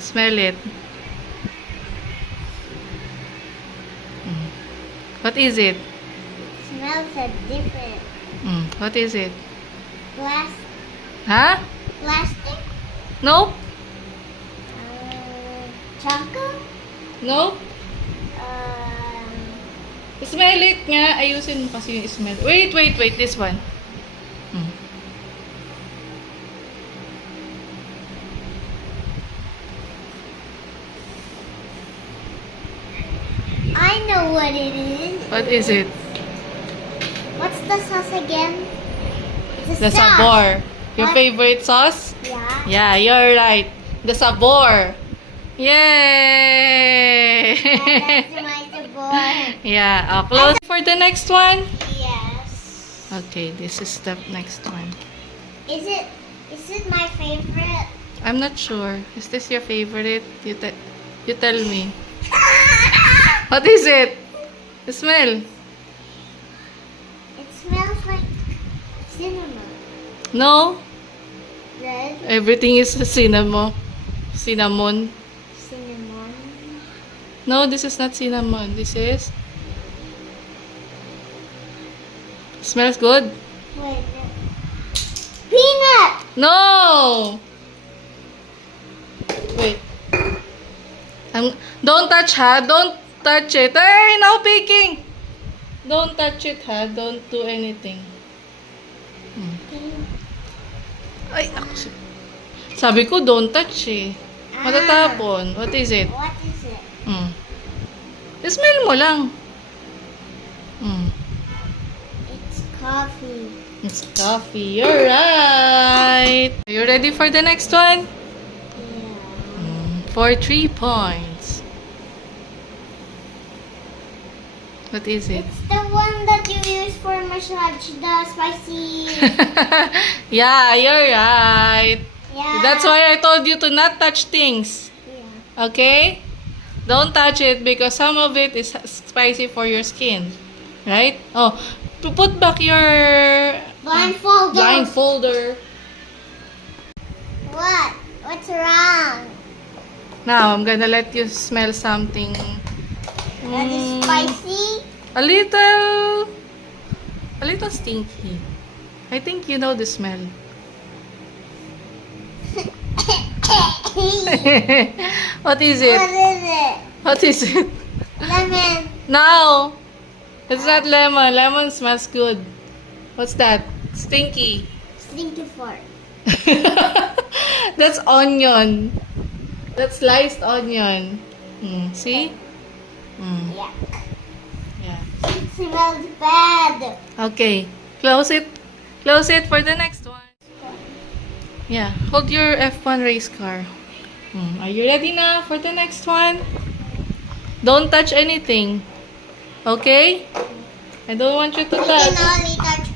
Smell it. What is it? Smells are different. What is it? Glass, Huh? plastic, Nope. chocolate, Nope. Smell it nga. Ayusin mo kasi yung smell. Wait. This one. I know what it is. What is it? What's the sauce again? It's a The sauce. sabor. Your What? favorite sauce? Yeah. Yeah, you're right. The sabor. Yay! That's my sabor. Yeah. Close for the next one. Yes. Okay, this is the next one. Is it my favorite? I'm not sure. Is this your favorite? You tell me. What is it? Smell. It smells like cinnamon. No. Red Everything is cinnamon. Cinnamon. cinnamon. No, this is not cinnamon. This is... Smells good? Wait. Peanut. No! Wait. Don't touch, ha? Don't touch it. Hey, no peeking! Don't touch it, ha? Don't do anything. Ay, ako. Sabi ko, don't touch, eh. Matatapon. What is it? What is it? Smell mo lang. It's coffee. It's coffee. You're right. Are you ready for the next one? Yeah. For 3 points. What is it? It's the one that you use for massage, the spicy. Yeah, you're right. Yeah. That's why I told you to not touch things. Yeah. Okay? Don't touch it because some of it is spicy for your skin. Right? Oh, to put back your blindfolder. What? What's wrong? Now, I'm gonna let you smell something. That is spicy. A little stinky. I think you know the smell. What is it? What is it? What is it? Lemon. No! It's not lemon. Lemon smells good. What's that? Stinky. Stinky fart. That's onion. That's sliced onion. See? Yuck. Yeah. It smells bad. Okay. Close it. Close it for the next one. Yeah. Hold your F1 race car. Are you ready now for the next one? Don't touch anything. Okay? I don't want you to You touch. can only touch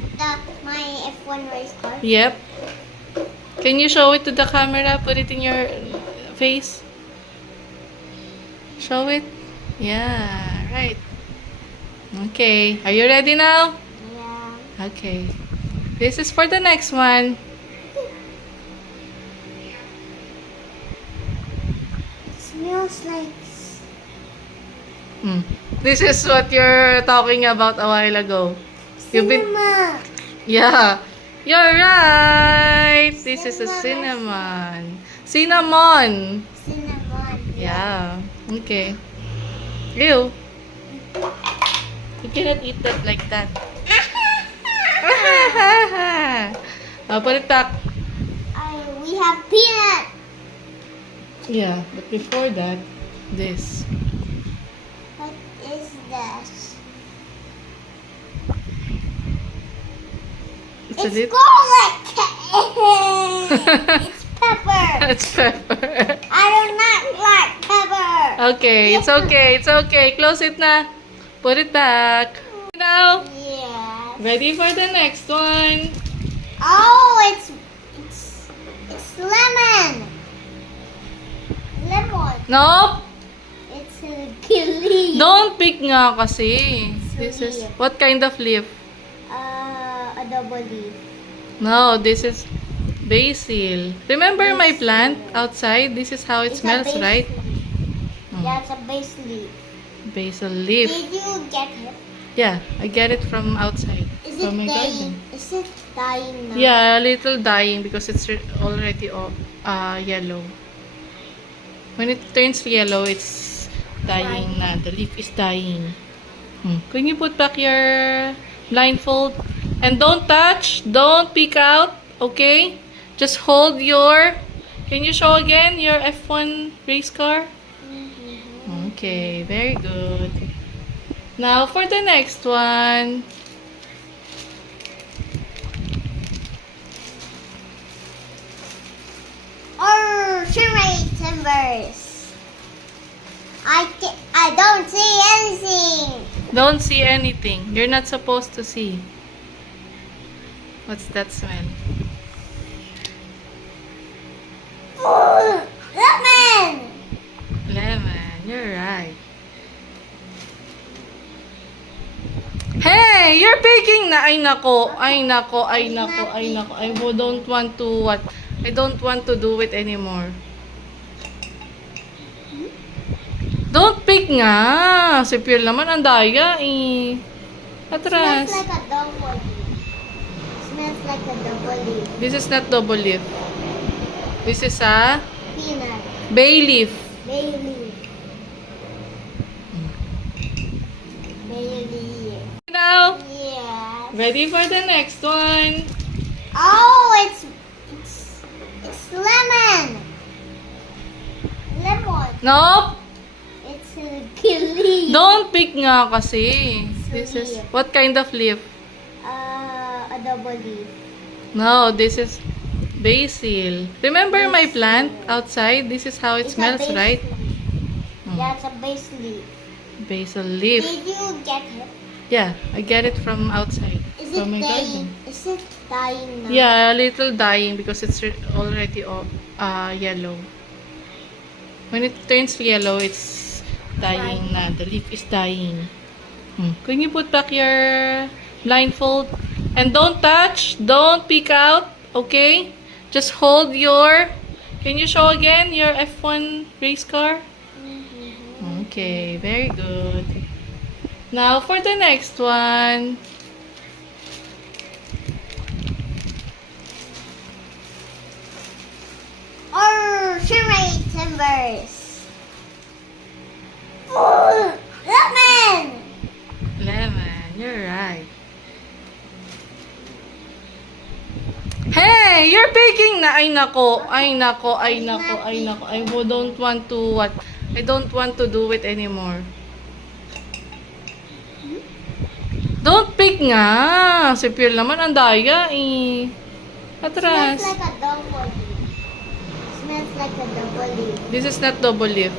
my F1 race car. Yep. Can you show it to the camera? Put it in your face. Show it. Yeah, right. Okay. Are you ready now? Yeah. Okay. This is for the next one. Smells like This is what you're talking about a while ago. You've been... cinnamon. Yeah. You're right. This is a cinnamon. Cinnamon. Cinnamon. Yeah. Okay. Ew. You cannot eat that like that. Put it back. We have peanut. Yeah, but before that, this. What is this? It's a It's little... garlic. It's pepper. It's pepper. I do not like pepper. Okay, it's okay. It's okay. Close it na. Put it back. Now, Yeah. ready for the next one. Oh, it's lemon. Lemon. Nope. It's a kiwi. Don't pick nga kasi. This is... What kind of leaf? A double leaf. No, this is... Basil. Remember my plant outside? This is how it smells, basil. right? Yeah, it's a basil. Basil leaf. Did you get it? Yeah, I get it from outside. Is it From my dying? garden. Is it dying now? Yeah, a little dying because it's already yellow. When it turns yellow, it's dying na. The leaf is dying. Can you put back your blindfold? And don't touch, don't peek out, okay? Just hold your... Can you show again your F1 race car? Okay, very good. Now for the next one. Or charade timbers. I don't see anything. Don't see anything. You're not supposed to see. What's that smell? Oh, lemon. Lemon. You're right. Hey! You're baking na! Ay nako! Ay nako! Ay nako! Ay nako! I don't want to what? I don't want to do it anymore. Don't pick nga! Si Pierre naman ang daya eh. Atras. Smells like a double leaf. Smells like a double leaf. This is not double leaf. This is a Peanut. bay leaf. Bay leaf. Bay leaf. Now, Yeah. ready for the next one. Oh, it's lemon. Lemon. Nope. It's a leaf. Don't pick nga kasi. This is, what kind of leaf? A double leaf. No, this is basil. Remember my plant outside? This is how it It's a smells, basil. right? Yeah, it's a basil leaf. Basil leaf. Did you get it? Yeah, I get it from outside. Is it From my dying? garden. Is it dying now? Yeah, a little dying because it's already yellow. When it turns yellow, it's dying na. The leaf is dying. Can you put back your blindfold? And don't touch, don't peek out, okay? Just hold your... Can you show again your F1 race car? Okay, very good. Now for the next one. Or charade timbers. Oh, lemon. Lemon, you're right. Hey! You're baking na! Ay nako! Ay nako! Ay nako! Ay nako! I don't want to what? I don't want to do it anymore. Don't pick nga! Si Pierre naman ang daya eh. Atras. Smells like a double leaf. Smells like a double leaf. This is not double leaf.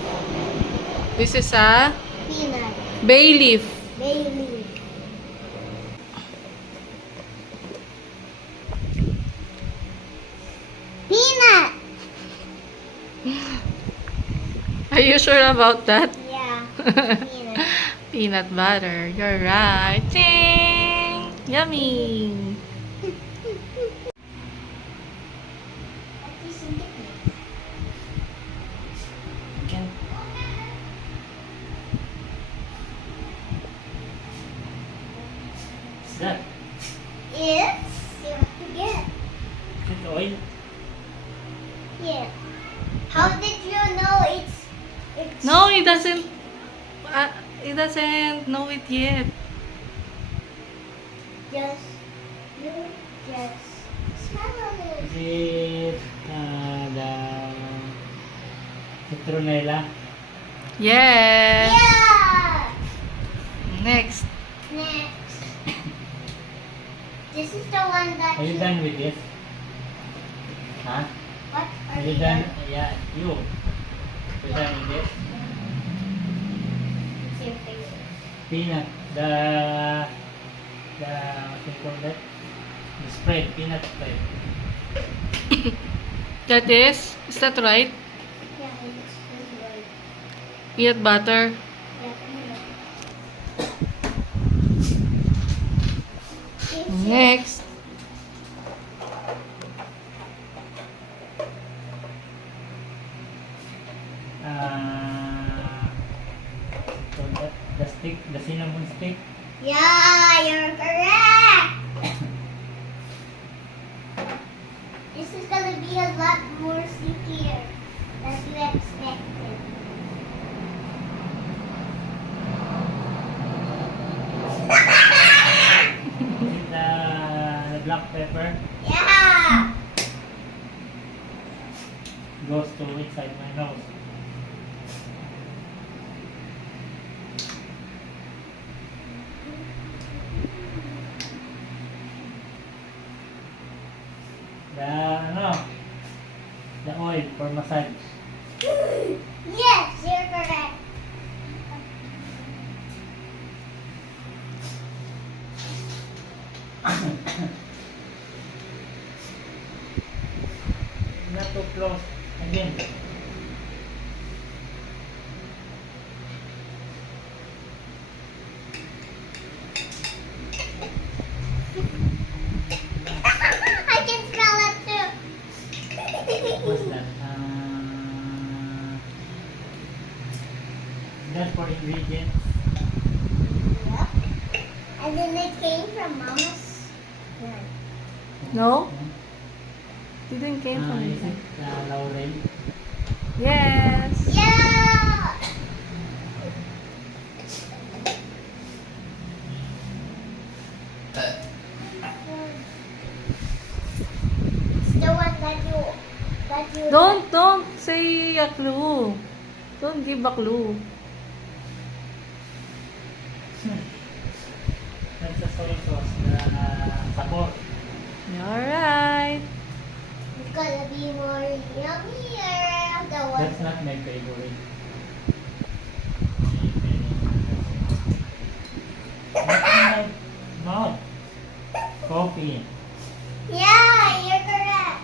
This is a Peanut. bay leaf. Bay leaf. Peanut. Are you sure about that? Yeah. Peanut. Peanut butter. You're right. Ching! Yummy! What's that? It's you have to get. Is it oil? Yeah. How did you know it's No, he doesn't. He doesn't know it yet. just you just smell it. Is it the citronella? Yes. Yeah. Next. Next. This is the one that Are you done with this? Huh? What Are are you you done? done? Yeah, you. You done with this? It's your favorite. Peanut. The what do you call that? The spread. Peanut spread. That is that right? Yeah, it's right. Peanut butter. Yeah, peanut. Next. So the stick, the cinnamon stick. Yeah, you're correct. This is gonna be a lot more stickier than you expected. Is it the black pepper? Yeah. Goes to inside my nose. The oil for massage. Yes, you're correct. Not too close. Again. I can smell it too. What's that? That's for ingredients. Yep. And then it came from Mama's. No? Didn't came from Is it. it laurel? Yes. Yeah. It's the one that you. Don't say a clue. Don't give a clue. That's the soy sauce. The sabor. Alright. It's gonna be more yummier. The one. That's not my favorite. What's in my mouth? Coffee. Yeah, you're correct.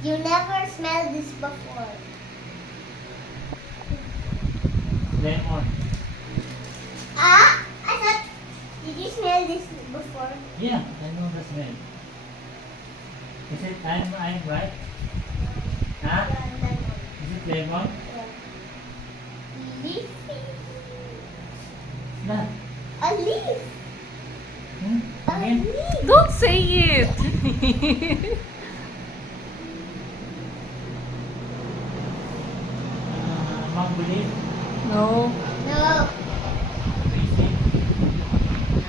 You never smelled this before. Lemon. Ah, I thought. Did you smell this before? Yeah, I know the smell. Is it I'm right? Huh? Is it lemon? Leaf. Not. A leaf. Hmm? A Again? leaf. Don't say it. Mango leaf. No. No. Basic.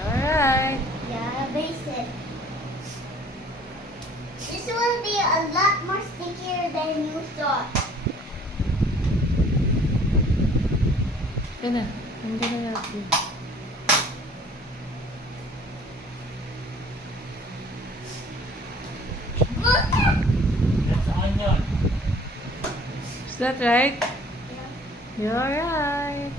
Alright. Yeah, basic. This will be a lot more stickier than you thought. Gonna. I'm gonna help you. That's onion. Is that right? Yeah. You're right.